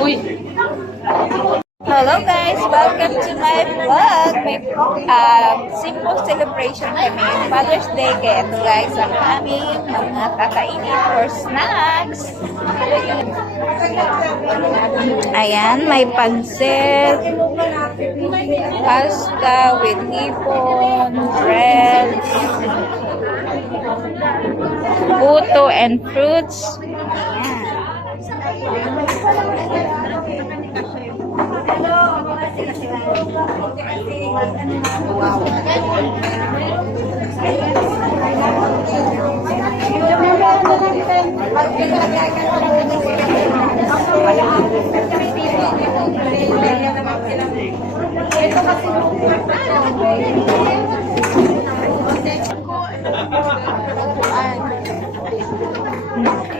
Uy! Hello guys! Welcome to my vlog! May simple celebration kami. Father's Day. Kaya ito guys ang aming mga kakainin for snacks. Ayan, may pansit, pasta with hipon, bread, puto and fruits.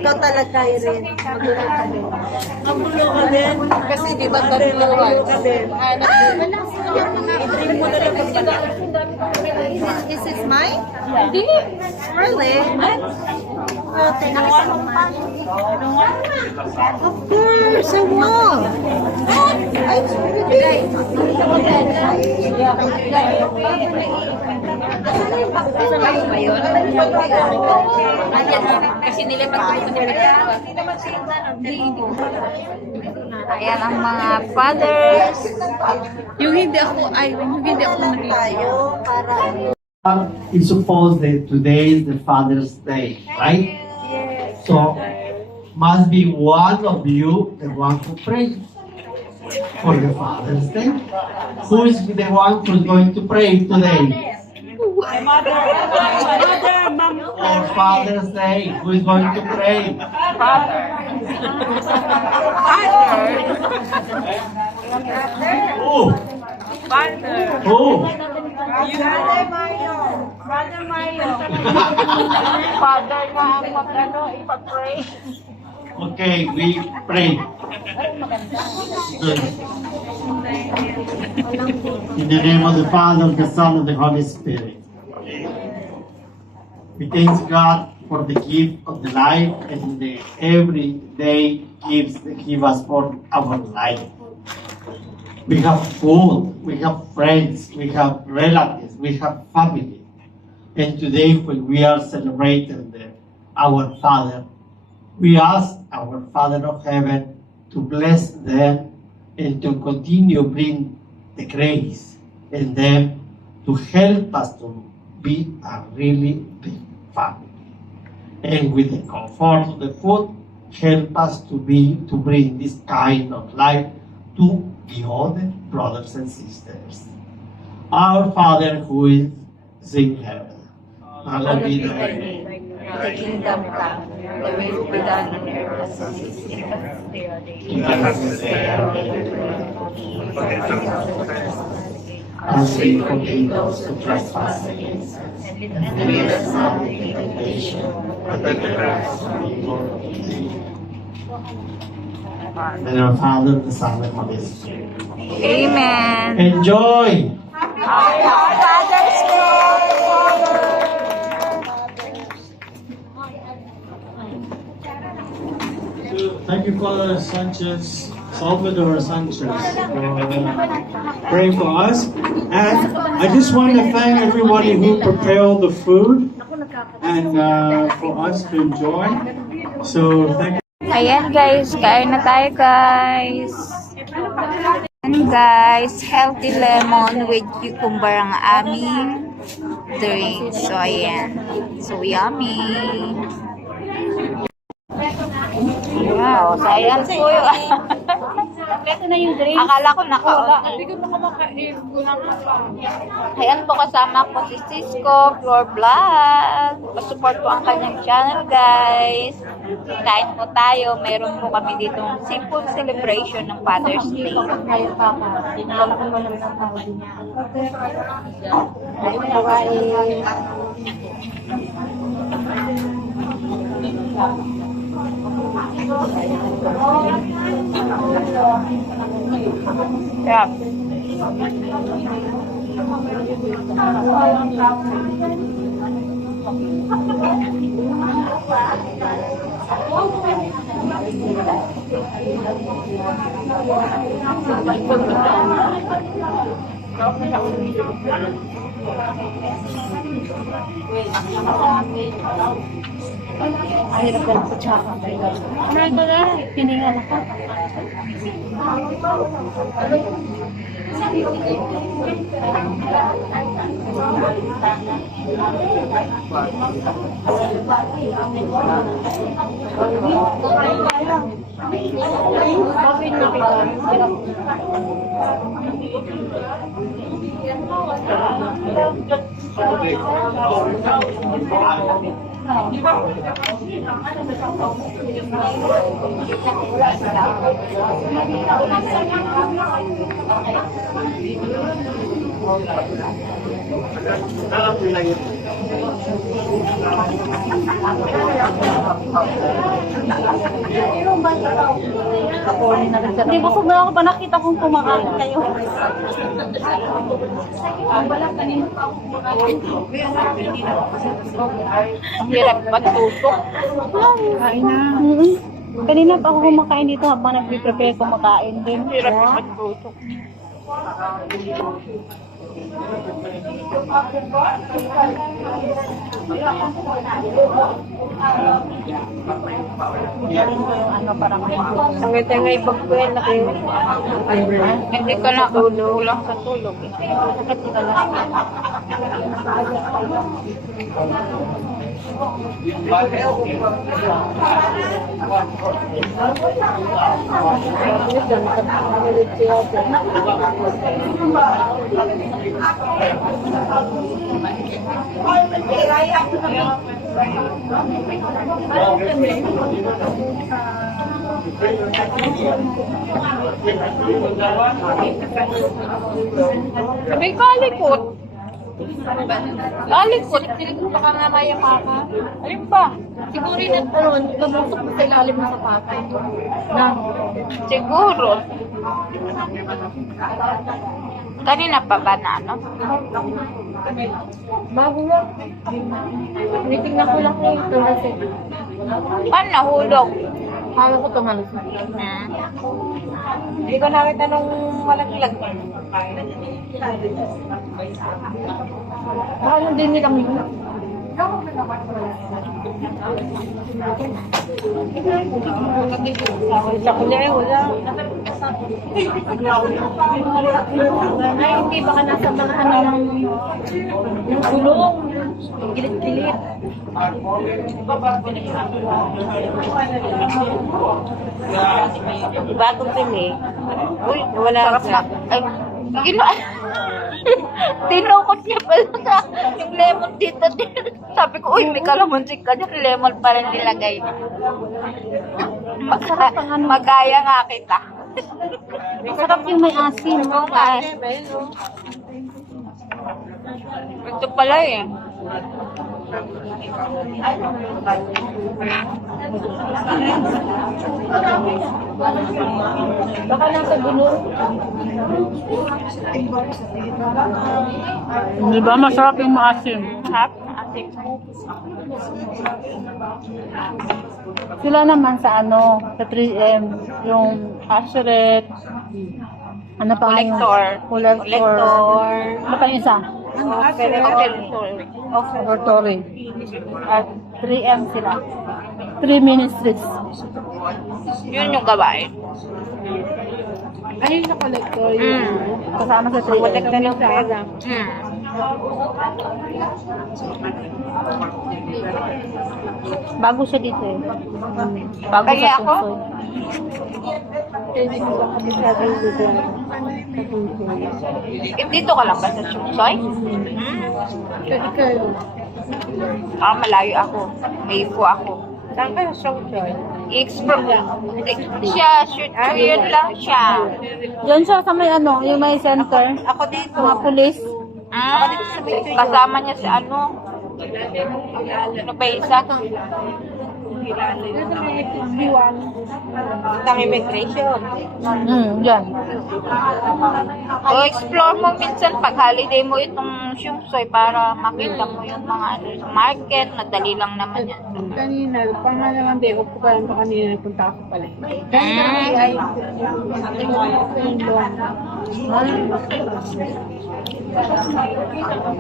Ikaw talaga rin. Magulo ka din. Kasi di ba tatluhan? Magulo ka din. I-drink mo na lang pagkita. Is this mine? Hindi. Really? Okay, nakita mo pa. Of course, I want. Kasi nilipat ko ito Ayan ang mga fathers. yung hindi ako Tayo para It's supposed that today is the Father's Day, right? So, must be one of you that want to pray for the Father's Day. Who is the one who's going to pray today? For Father's Day, who is going to pray? Who? Who? Father nga ang mag-ano, ipapray. Okay, we pray. Good. In the name of the Father, the Son, and the Holy Spirit. We thank God for the gift of the life and the everyday gifts that He us for our life. We have food, we have friends, we have relatives, we have family. And today, when we are celebrating our Father, we ask our Father of Heaven to bless them and to continue bring the grace in them to help us to be a really big family. And with the comfort of the food, help us to bring this kind of life to the other brothers and sisters. Our Father who is in heaven, hallowed be thy name. The kingdom come, the will be done on earth as it is in heaven. Give us this day our daily bread, and forgive us our trespasses, as we forgive those who trespass against us. And lead us not into temptation, but deliver us from evil. And our Father, the Son, and the Holy Spirit. Amen. Enjoy! Father's Day! Thank you, Father Sanchez, Salvador Sanchez, for praying for us. And I just want to thank everybody who prepared the food and for us to enjoy. So thank you. Ayan guys, kain na tayo guys. Ayan guys, healthy lemon with cucumber ang aming drink. So ayan, so yummy. Wow, so ayan po yung Ito na yung drink. akala ko nakaon. Hindi ko nakamakain. Ayan po, kasama ko si Cisco Floor Vlog. Pasupport po ang kanyang channel guys. Kain po tayo. Meron po kami ditong simple celebration ng Father's Day. ngayon papa. Tinawag ko naman ng tao din. Ay, Yeah. Ay, hirap sa tsaka. Ano na? Hiningan ako. Hindi, busog na ako ba nakita kong kumakain kayo? Ang hirap matutok. Kain na. Kanina pa ako kumakain dito habang nag-prepare kumakain din. Ang hirap matutok. Ano parang Ang ito nga ipagpuel na kayo. Hindi ka na kulang sa tulog. sakit ka lang. May kalikot. Kalikot. Baka mamaya mama. Alin ba? Siguro rin at ano, tumusok sa ilalim ng sapatos. Na. Siguro. Kanina pa ba na ano? Bago lang. Tinitingnan ko lang yung tulas eh. Paano nahulog? Hawak ko tumalas. Hmm. Hindi ko nakita nung malaglag. Baka nung din nilang yun. Sa kunya eh, wala. Ay, hindi. Baka nasa mga ano ng gulong. Gilit-gilit. Bagong pili. Uy, wala na. Ay, tinukot niya pala sa yung lemon dito. Sabi ko, uy, may kalamansi ka dyan. Lemon pa rin nilagay. Magaya nga kita. Sarap yung may asin. Oo nga. Ito pala eh. Baka nasa gulong. Di ba masarap yung maasim? Hap? Sila naman sa ano, sa 3M, yung Asheret, ano pa yung Collector. Ano pa yung isa? Offertory. At 3M sila. 3 ministries. Yun yung gawain. Ayun na collector. Kasama sa 3M. Protect na ng pera. Bago siya dito eh. Bago Kaya sa ako? Susoy. Dito ka lang ba sa Chuksoy? Malayo ako. May po ako. Saan kayo strong choy? Yun lang siya. Diyan siya sa may ano, yung may center. Ako dito. Mga pulis. Kasama niya si ano. Ano ba isa? Tang immigration. Yan. O explore mo minsan pag holiday mo itong Syungsoy para makita mo yung mga ano, sa market. Madali lang naman yan. Kanina, pangalan day, upo ka lang pa kanina, nagpunta ako pala.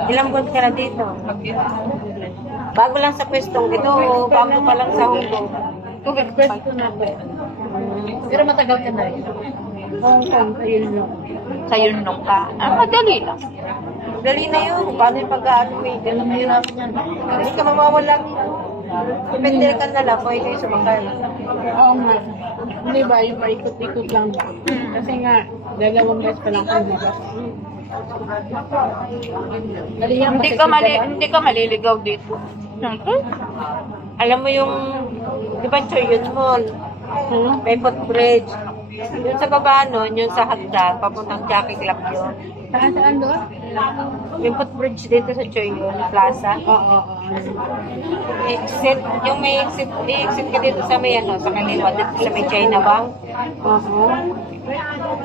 Ilang buwan ka na dito? Bago lang sa pwestong ito, o bago pa lang sa Hong Kong? Pwesto na po. Pero matagal ka na rin. Hong Kong, ayun lang. Sa Yunlong ka. Madali lang. Dali na yun. Paano yung pag-aano eh? Dali na yun. Hindi ka mamawala. Depende ka na lang kung ito yung sumakay. Oo nga. Hindi ba, yung paikot-ikot lang ba? Kasi nga, 2 beses pa lang ako lumabas. Hindi ka maliligaw dito. Alam mo yung, di ba Choyun Mall? May footbridge. Yung sa baba nun, yung sa hagdan, papuntang Jackie Club yun. Saan doon? Yung footbridge dito sa Choyun Plaza. Oo. Exit, yung may exit, i-exit ka dito sa may ano, sa kaliwa, dito sa may China Bank.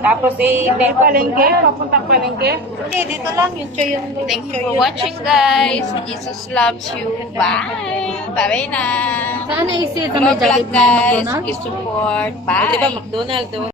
Tapos may palengke, papuntang palengke. Hindi, dito lang yung Choyun. Thank you for watching, guys. Jesus loves you. Bye. Bye na. Saan na isip Vlog, guys. Please support. Bye. McDonald's doon.